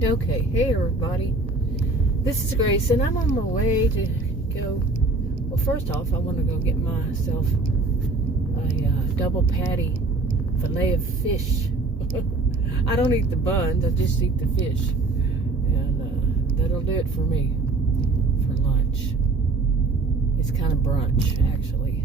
Okay, hey everybody. This is Grace, and I'm on my way to go. Well, first off, I want to go get myself a double patty fillet of fish. I don't eat the buns, I just eat the fish. And that'll do it for me for lunch. It's kind of brunch, actually.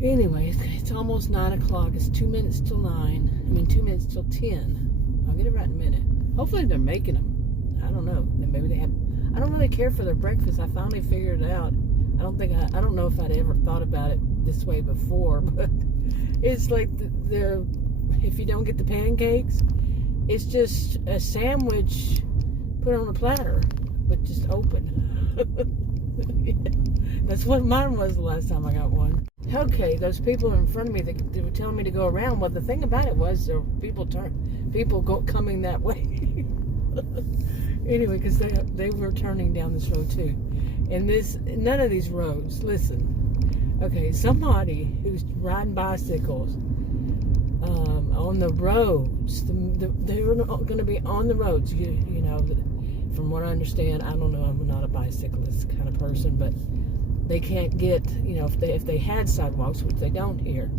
Anyway, it's almost 9 o'clock. It's 2 minutes till 2 minutes till 10. I'll get it right in a minute. Hopefully they're making them. I don't know. Maybe they have. I don't really care for their breakfast. I finally figured it out. I don't know if I'd ever thought about it this way before, but it's like if you don't get the pancakes, it's just a sandwich put on a platter, but just open. That's what mine was the last time I got one. Okay, those people in front of me, they were telling me to go around. Well, the thing about it was there were people coming that way. Anyway, because they were turning down this road too. And none of these roads, listen. Okay, somebody who's riding bicycles on the roads, they're going to be on the roads, you know, from what I understand. I don't know, I'm not a bicyclist kind of person, but they can't get, you know, if they had sidewalks, which they don't here,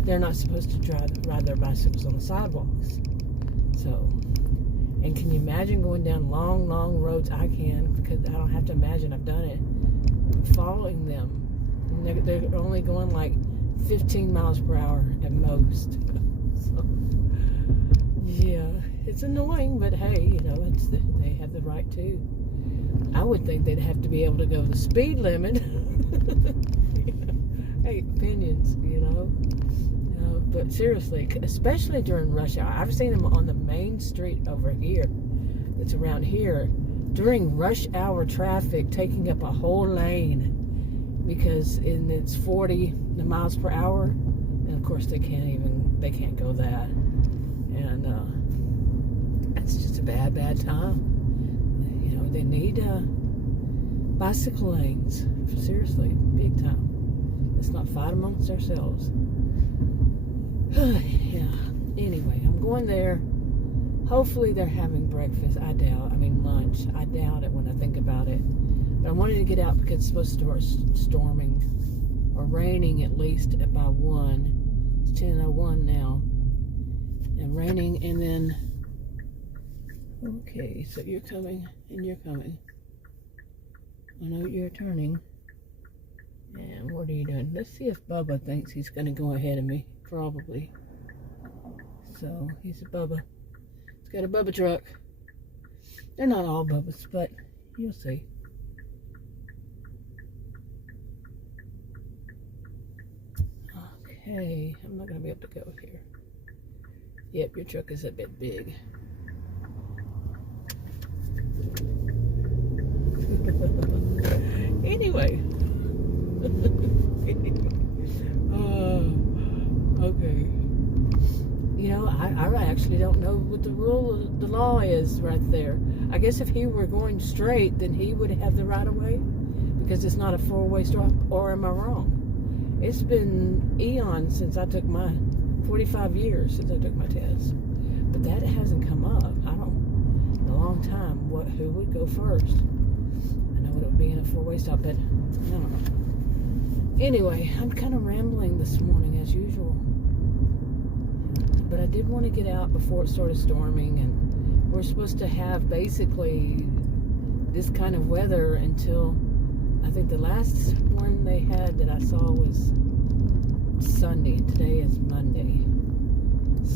they're not supposed to ride their bicycles on the sidewalks. So, and can you imagine going down long, long roads? I can, because I don't have to imagine, I've done it, following them. And they're only going like 15 miles per hour at most. So, yeah, it's annoying, but hey, you know, they have the right to. I would think they'd have to be able to go the speed limit. Hey, opinions, you know. But seriously, especially during rush hour. I've seen them on the main street over here. It's around here. During rush hour traffic, taking up a whole lane. Because it's 40 miles per hour. And of course they can't go that. And it's just a bad time. You know, they need bicycle lanes. Seriously, big time. Let's not fight amongst ourselves. Yeah. Anyway, I'm going there. Hopefully they're having breakfast. Lunch. I doubt it when I think about it. But I wanted to get out because it's supposed to start storming or raining at least by 1. It's 10:01 now. And raining, and then okay, so you're coming and you're coming. I know you're turning. And what are you doing? Let's see if Bubba thinks he's going to go ahead of me. Probably. So, he's a Bubba. He's got a Bubba truck. They're not all Bubbas, but you'll see. Okay, I'm not going to be able to go here. Yep, your truck is a bit big. Anyway. Okay. You know, I actually don't know what the law is right there. I guess if he were going straight, then he would have the right of way, because it's not a four-way stop. Or am I wrong? It's been eons since I took 45 years since I took my test, but that hasn't come up. In a long time. Who would go first? I know it would be in a four-way stop, but I don't know. Anyway, I'm kind of rambling this morning as usual. But I did want to get out before it started storming, and we're supposed to have basically this kind of weather until, I think the last one they had that I saw was Sunday. Today is Monday.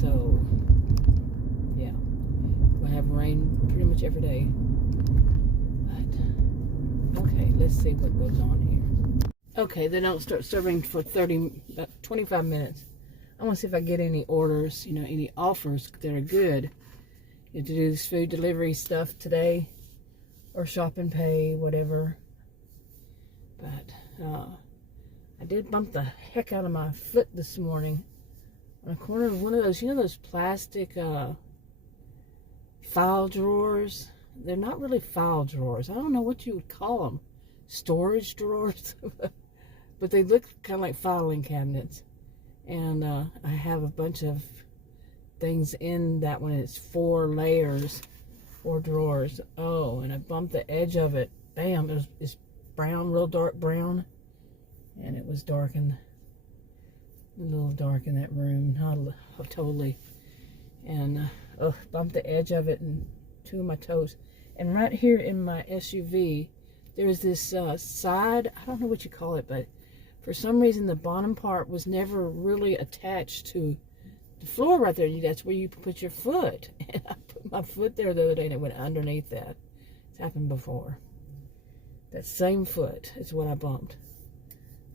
So, yeah. We'll have rain pretty much every day. Okay, let's see what goes on here. Okay, they don't start serving for 25 minutes. I want to see if I get any orders, you know, any offers that are good. You have to do this food delivery stuff today, or shop and pay, whatever. But I did bump the heck out of my foot this morning on a corner of one of those, you know, those plastic file drawers. They're not really file drawers. I don't know what you would call them. Storage drawers. But they look kind of like filing cabinets. And I have a bunch of things in that one. It's 4 layers, 4 drawers. Oh, and I bumped the edge of it. Bam! It's brown, real dark brown, and it was darkened. A little dark in that room, not totally. And bumped the edge of it and 2 of my toes. And right here in my SUV, there's this side, I don't know what you call it, but for some reason the bottom part was never really attached to the floor right there. That's where you put your foot. And I put my foot there the other day and it went underneath that. It's happened before. That same foot is what I bumped.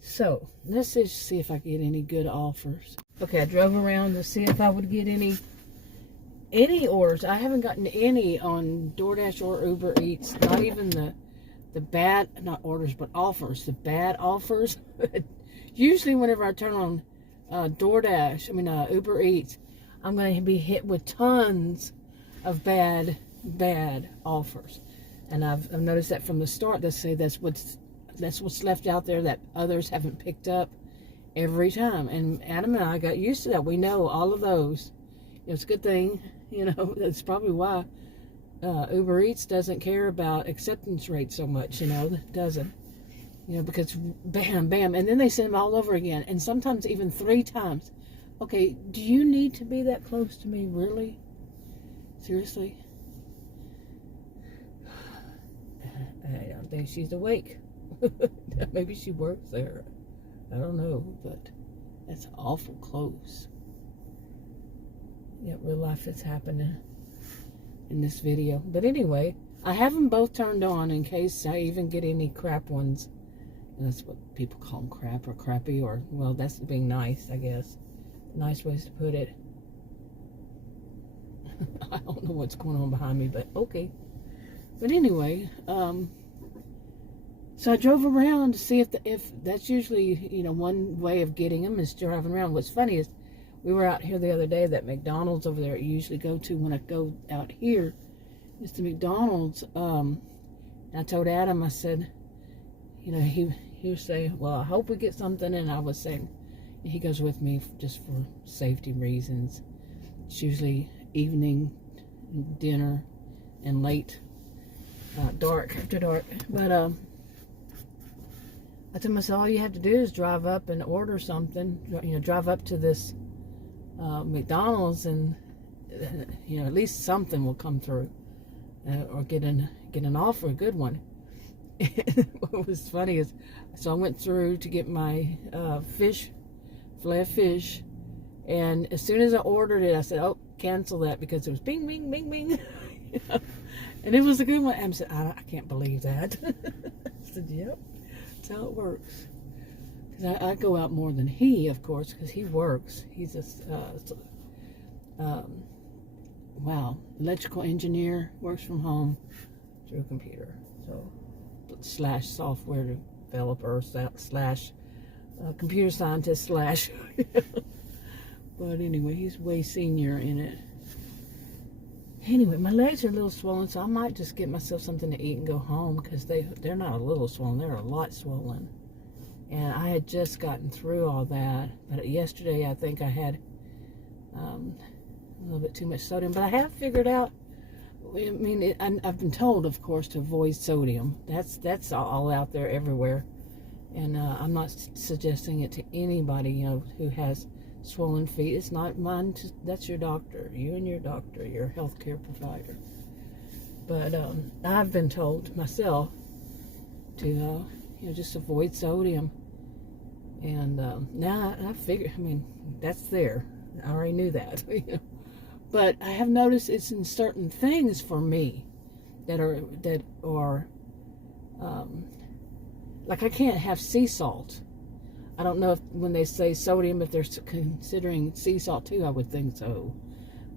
So, let's just see if I get any good offers. Okay, I drove around to see if I would get any orders. I haven't gotten any on DoorDash or Uber Eats. Not even the bad, not orders, but offers. The bad offers. Usually whenever I turn on Uber Eats, I'm going to be hit with tons of bad offers. And I've noticed that from the start. They say that's what's left out there that others haven't picked up every time. And Adam and I got used to that. We know all of those. It's a good thing, that's probably why Uber Eats doesn't care about acceptance rate so much, it doesn't. Because bam, bam, and then they send them all over again, and sometimes even 3 times. Okay, do you need to be that close to me, really? Seriously? I don't think she's awake. Maybe she works there. I don't know, but that's awful close. Yeah, real life is happening in this video. But anyway, I have them both turned on in case I even get any crap ones. And that's what people call them, crap or crappy, or, well, that's being nice, I guess. Nice ways to put it. I don't know what's going on behind me, but okay. But anyway, so I drove around to see if that's usually, one way of getting them is driving around. What's funny is we were out here the other day, that McDonald's over there I usually go to when I go out here. It's the McDonald's. I told Adam, I said, he was saying, well, I hope we get something. And I was saying, he goes with me just for safety reasons. It's usually evening, dinner, and late, after dark. But I told myself, all you have to do is drive up and order something. Drive up to this McDonald's, and at least something will come through, or get an offer, a good one. What was funny is, so I went through to get my filet of fish, and as soon as I ordered it, I said, "Oh, cancel that," because it was bing, bing, bing, bing, and it was a good one. And I said, "I can't believe that." I said, "Yep, that's how it works." Because I go out more than he, of course, because he works. He's a electrical engineer, works from home through a computer. So / software developer / computer scientist / but anyway, he's way senior in it. Anyway, my legs are a little swollen, so I might just get myself something to eat and go home, because they're not a little swollen, they're a lot swollen. And I had just gotten through all that, but yesterday I think I had a little bit too much sodium. But I have figured out, I've been told, of course, to avoid sodium. That's all out there everywhere. And I'm not suggesting it to anybody, who has swollen feet. It's not mine. That's your doctor. You and your doctor, your healthcare provider. But I've been told myself to, just avoid sodium. And now I figure, that's there. I already knew that. But I have noticed it's in certain things for me that are like, I can't have sea salt. I don't know if when they say sodium, if they're considering sea salt too. I would think so.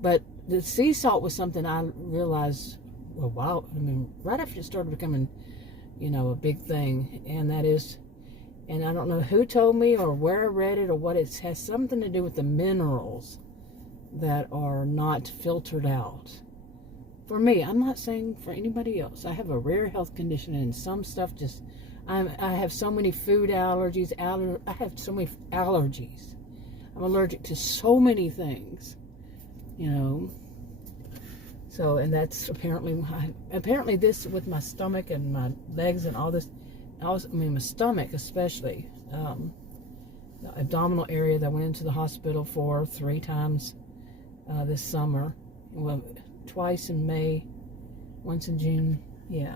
But the sea salt was something I realized right after it started becoming, a big thing. And that is, and I don't know who told me or where I read it or what, it has something to do with the minerals that are not filtered out. For me, I'm not saying for anybody else. I have a rare health condition, and some stuff just, I have so many food allergies. I have so many allergies. I'm allergic to so many things. you know. So, and that's apparently this with my stomach and my legs and all this, I mean my stomach especially, the abdominal area that I went into the hospital for 3 times this summer. Well, twice in May, once in June, yeah.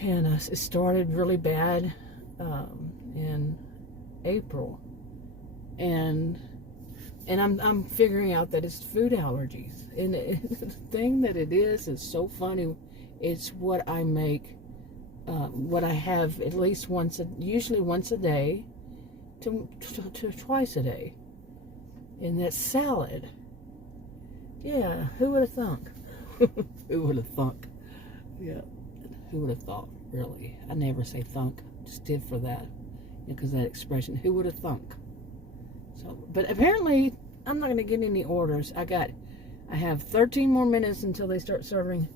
And it started really bad in April, and I'm figuring out that it's food allergies. And the thing that it is so funny. It's what I make, what I have at least usually once a day, to twice a day, and that's salad. Yeah, who would have thunk? Who would have thunk? Yeah, who would have thought? Really, I never say thunk. Just did for that, because that expression. Who would have thunk? So, but apparently, I'm not going to get any orders. I have 13 more minutes until they start serving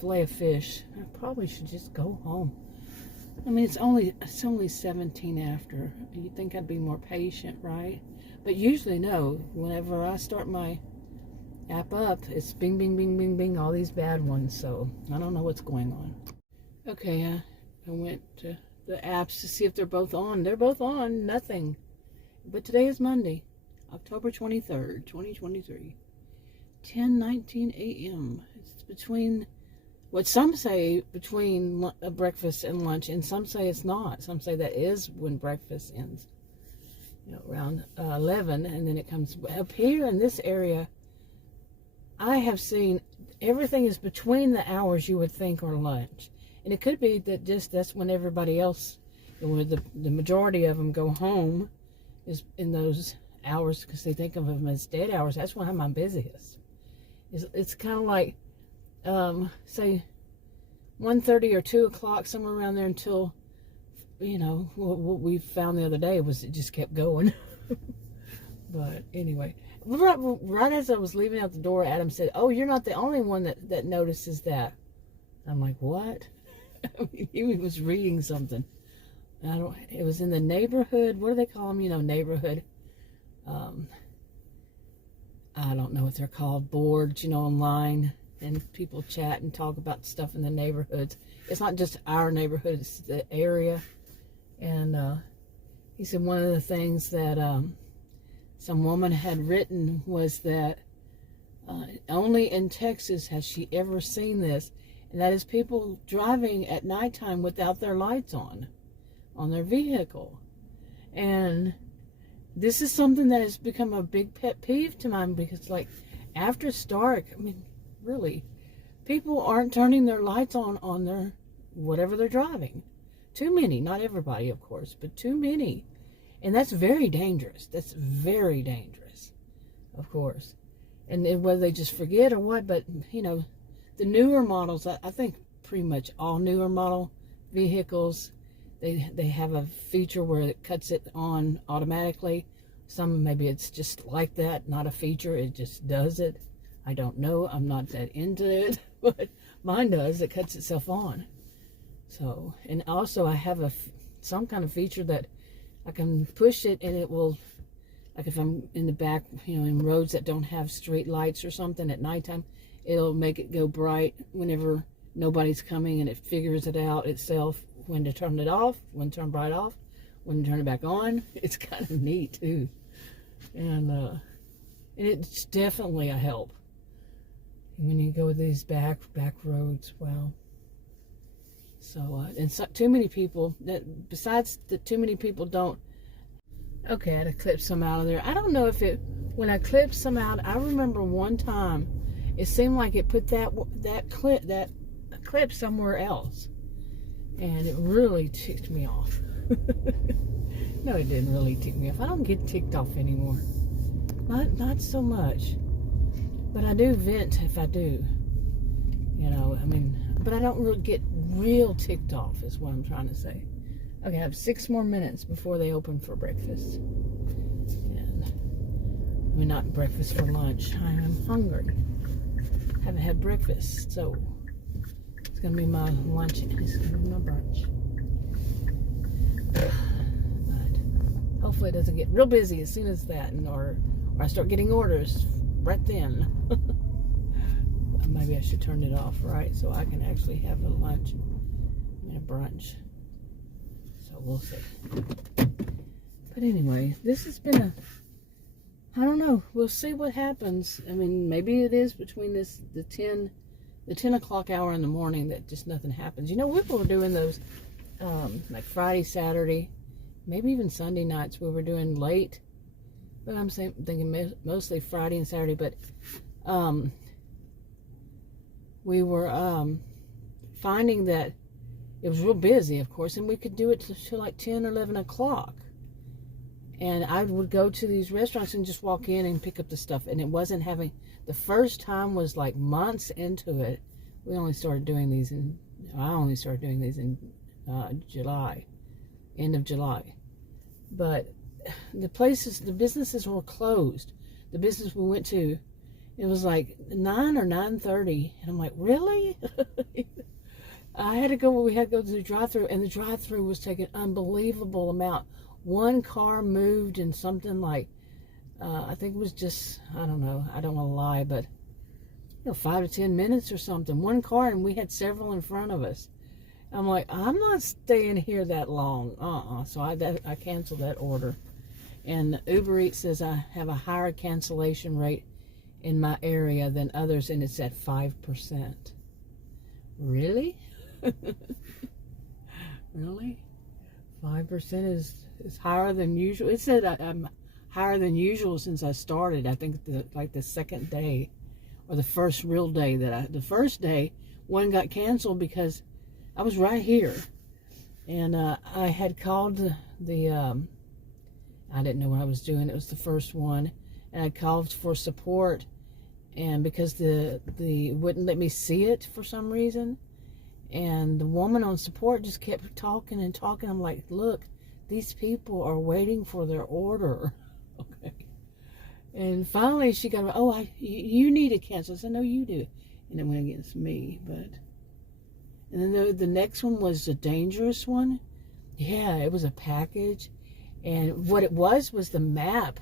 filet of fish. I probably should just go home. I mean, it's only 17 after. You'd think I'd be more patient, right? But usually, no. Whenever I start my app up, it's bing, bing, bing, bing, bing, all these bad ones. So I don't know what's going on. Okay, I went to the apps to see if they're both on. They're both on. Nothing. But today is Monday, October 23rd, 2023. 10:19 a.m. It's between, what some say between breakfast and lunch, and some say it's not. Some say that is when breakfast ends. You know, around 11, and then it comes up here in this area. I have seen everything is between the hours you would think are lunch. And it could be that just that's when everybody else, when the majority of them go home, is in those hours, because they think of them as dead hours. That's when I'm my busiest. It's kind of like, say, 1:30 or 2 o'clock, somewhere around there, until, you know, what we found the other day was it just kept going. But anyway, right as I was leaving out the door, Adam said, "Oh, you're not the only one that notices that." I'm like, "What?" I mean, he was reading something. It was in the neighborhood. What do they call them? You know, neighborhood. I don't know what they're called. Boards, you know, online, and people chat and talk about stuff in the neighborhoods. It's not just our neighborhood; it's the area. And he said one of the things that some woman had written was that only in Texas has she ever seen this, and that is people driving at nighttime without their lights on their vehicle. And this is something that has become a big pet peeve to mine, because like after it's dark, I mean, really, people aren't turning their lights on their whatever they're driving. Too many, not everybody, of course, but too many. And that's very dangerous. That's very dangerous, of course. And whether they just forget or what, but, you know, the newer models, I think pretty much all newer model vehicles, they have a feature where it cuts it on automatically. Some, maybe it's just like that, not a feature, it just does it. I don't know, I'm not that into it, but mine does, it cuts itself on. So, and also I have some kind of feature that I can push it and it will, like if I'm in the back, you know, in roads that don't have street lights or something at nighttime, it'll make it go bright whenever nobody's coming, and it figures it out itself when to turn it off, when to turn bright off, when to turn it back on. It's kind of neat too. And it's definitely a help when you go these back roads. Wow. So, and so, too many people, besides that too many people don't, okay, I had to clip some out of there. I don't know if when I clipped some out, I remember one time, it seemed like it put that clip somewhere else. And it really ticked me off. No, it didn't really tick me off. I don't get ticked off anymore. Not so much. But I do vent if I do. You know, I mean, but I don't really get real ticked off is what I'm trying to say. Okay, I have 6 more minutes before they open for breakfast. And, I mean, not breakfast, for lunch. I am hungry. Haven't had breakfast, so it's going to be my lunch. It's going to be my brunch. But hopefully it doesn't get real busy as soon as that, or or I start getting orders right then. Maybe I should turn it off, right? So I can actually have a lunch, a brunch. So we'll see. But anyway, this has been I don't know. We'll see what happens. I mean, maybe it is between the 10 o'clock hour in the morning that just nothing happens. You know, we were doing those, like Friday, Saturday, maybe even Sunday nights we were doing late. But I'm thinking mostly Friday and Saturday. But we were finding that it was real busy, of course, and we could do it till like 10 or 11 o'clock. And I would go to these restaurants and just walk in and pick up the stuff. And it wasn't having, the first time was like months into it. I only started doing these in July, end of July. But the businesses were closed. The business we went to, it was like 9 or 9:30. And I'm like, really? we had to go to the drive-thru, and the drive-thru was taking unbelievable amount. One car moved in something like, I think it was just, I don't know, I don't want to lie, but 5 to 10 minutes or something. One car, and we had several in front of us. I'm like, I'm not staying here that long. So I canceled that order. And Uber Eats says I have a higher cancellation rate in my area than others, and it's at 5%. Really? Really? 5% is higher than usual. It said I'm higher than usual since I started. I think like the second day, or the first real day the first day, one got canceled because I was right here, and I had called I didn't know what I was doing. It was the first one, and I called for support, and because the wouldn't let me see it for some reason. And the woman on support just kept talking and talking. I'm like, look, these people are waiting for their order. Okay. And finally she got, you need to cancel. I said, no, you do. And it went against me. And then the next one was a dangerous one. Yeah, it was a package. And what it was the map.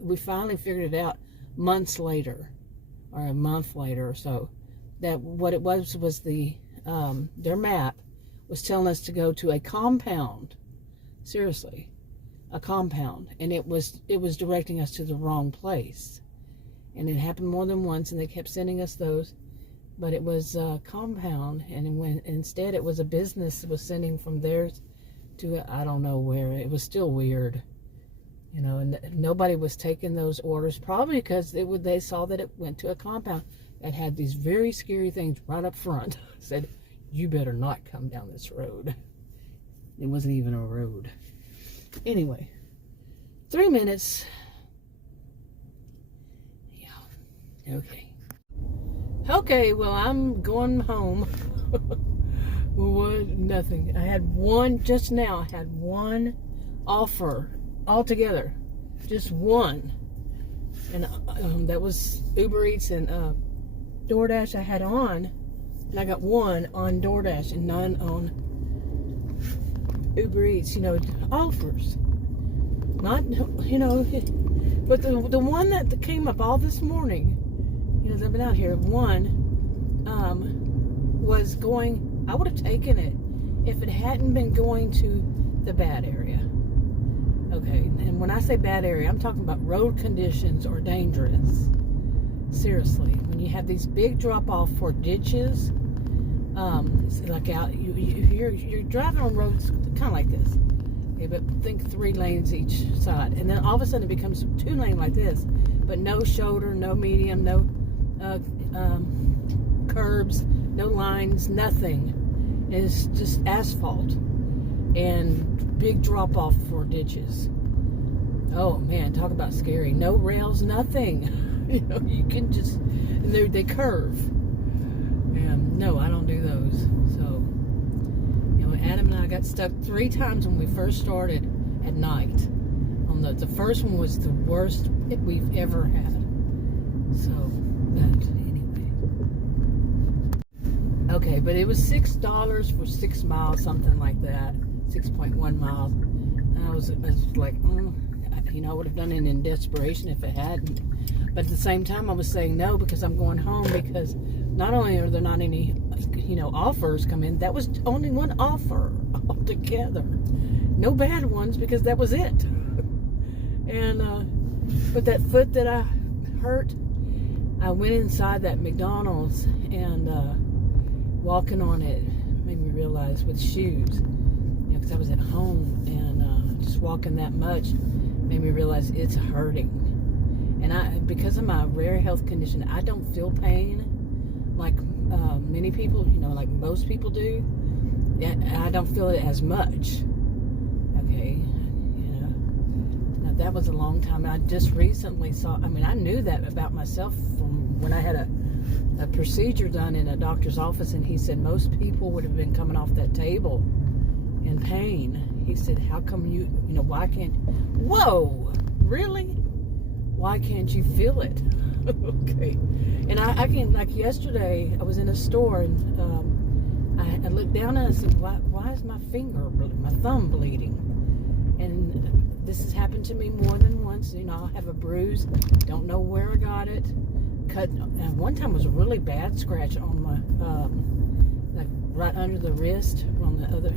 We finally figured it out months later, or a month later or so, that what it was their map was telling us to go to a compound. Seriously, a compound, and it was directing us to the wrong place. And it happened more than once, and they kept sending us those, but it was a compound, and instead it was a business that was sending from theirs to I don't know where. It was still weird, and nobody was taking those orders, probably because they saw that it went to a compound that had these very scary things right up front. Said, you better not come down this road. It wasn't even a road. Anyway, 3 minutes. Yeah. Okay, well, I'm going home. What? Nothing. I had one just now. I had one offer altogether. Just one. And that was Uber Eats and DoorDash I had on. And I got one on DoorDash and none on Uber Eats, offers. Not, but the one that came up all this morning, as I've been out here, one was going, I would have taken it if it hadn't been going to the bad area. Okay, and when I say bad area, I'm talking about road conditions are dangerous. Seriously, when you have these big drop-off for ditches, like out, you're driving on roads kind of like this, okay, but think 3 lanes each side, and then all of a sudden it becomes 2 lane like this, but no shoulder, no medium, no curbs, no lines, nothing. It's just asphalt and big drop-off for ditches. Oh man, talk about scary. No rails, nothing. You can just, and they curve. And no, I don't do those. So, Adam and I got stuck 3 times when we first started at night. On the first one was the worst we've ever had. So, but anyway. Okay, but it was $6 for 6 miles, something like that. 6.1 miles. And I was like, I would have done it in desperation if it hadn't. But at the same time, I was saying no because I'm going home, because not only are there not any, offers come in, that was only one offer altogether. No bad ones, because that was it. And, but that foot that I hurt, I went inside that McDonald's, and walking on it made me realize, with shoes, because I was at home, and just walking that much made me realize it's hurting. And because of my rare health condition, I don't feel pain like many people, like most people do. I don't feel it as much. Okay, now that was a long time. I just recently saw. I knew that about myself from when I had a procedure done in a doctor's office, and he said most people would have been coming off that table in pain. He said, "How come you? Why can't? Whoa, really? Why can't you feel it?" Okay. And I can, like yesterday, I was in a store, and I looked down and I said, why is my thumb bleeding? And this has happened to me more than once. I'll have a bruise, don't know where I got it, cut. And one time was a really bad scratch on my, like right under the wrist, on the other,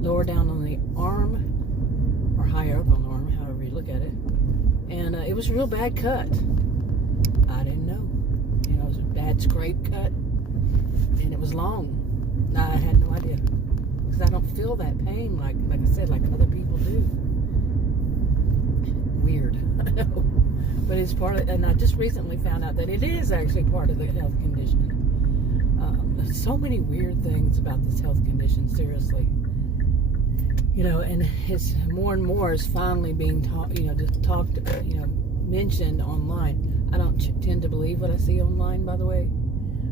lower down on the arm, or higher up on the arm, however you look at it. And it was a real bad cut. I didn't know. It was a bad scrape cut, and it was long. I had no idea, because I don't feel that pain like I said, like other people do. Weird, I know, but it's part of. And I just recently found out that it is actually part of the health condition. There's so many weird things about this health condition. Seriously. And it's more and more is finally being mentioned online. I don't tend to believe what I see online, by the way,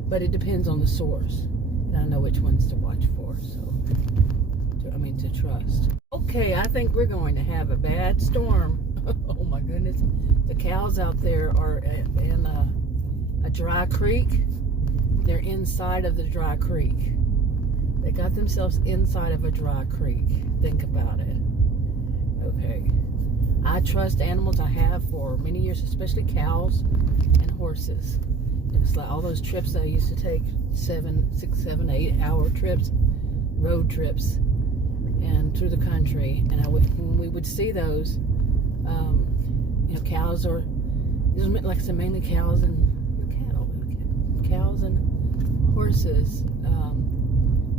but it depends on the source, and I know which ones to watch for. To trust. Okay, I think we're going to have a bad storm. Oh my goodness, the cows out there are in a dry creek. They're inside of the dry creek. They got themselves inside of a dry creek. Think about it. Okay. I trust animals. I have for many years, especially cows and horses. It's like all those trips that I used to take, 6, 7, 8 hour trips, road trips, and through the country. And when we would see those, cows, or like I said, mainly cows and horses.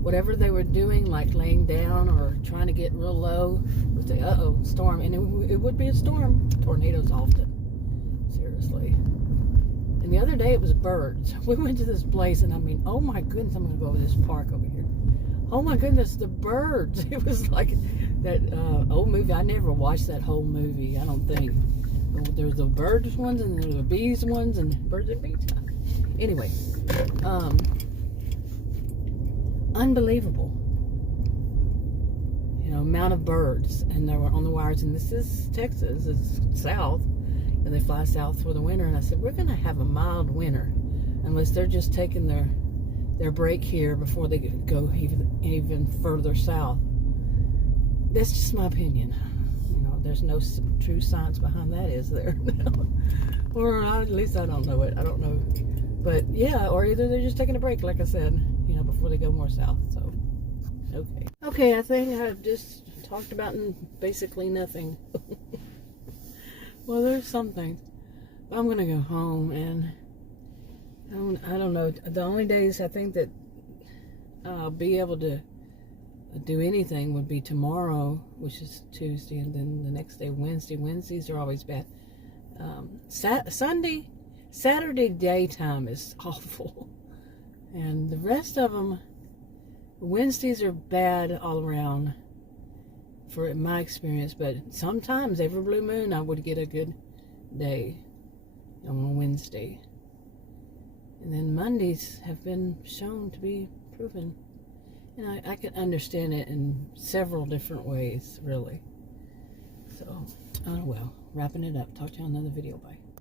Whatever they were doing, like laying down or trying to get real low, would say, "Uh-oh, storm," and it would be a storm. Tornadoes often, seriously. And the other day it was birds. We went to this place, and oh my goodness, I'm going to go over this park over here. Oh my goodness, the birds! It was like that old movie. I never watched that whole movie, I don't think. There's the birds ones, and there's the bees ones, and birds and bees. Anyway, unbelievable. Amount of birds, and they were on the wires, and this is Texas, it's south, and they fly south for the winter. And I said, we're going to have a mild winter unless they're just taking their break here before they go even further south. That's just my opinion. There's no true science behind that, is there? Or at least I don't know it. I don't know. But yeah, or either they're just taking a break, like I said, before they go more south. So, okay. Okay, I think I've just talked about basically nothing. Well, there's something. I'm going to go home, and I don't know. The only days I think that I'll be able to do anything would be tomorrow, which is Tuesday, and then the next day, Wednesday. Wednesdays are always bad. Saturday daytime is awful. And the rest of them, Wednesdays are bad all around, for my experience. But sometimes, every blue moon, I would get a good day on a Wednesday. And then Mondays have been shown to be proven. And I can understand it in several different ways, really. So, oh well, wrapping it up. Talk to you on another video. Bye.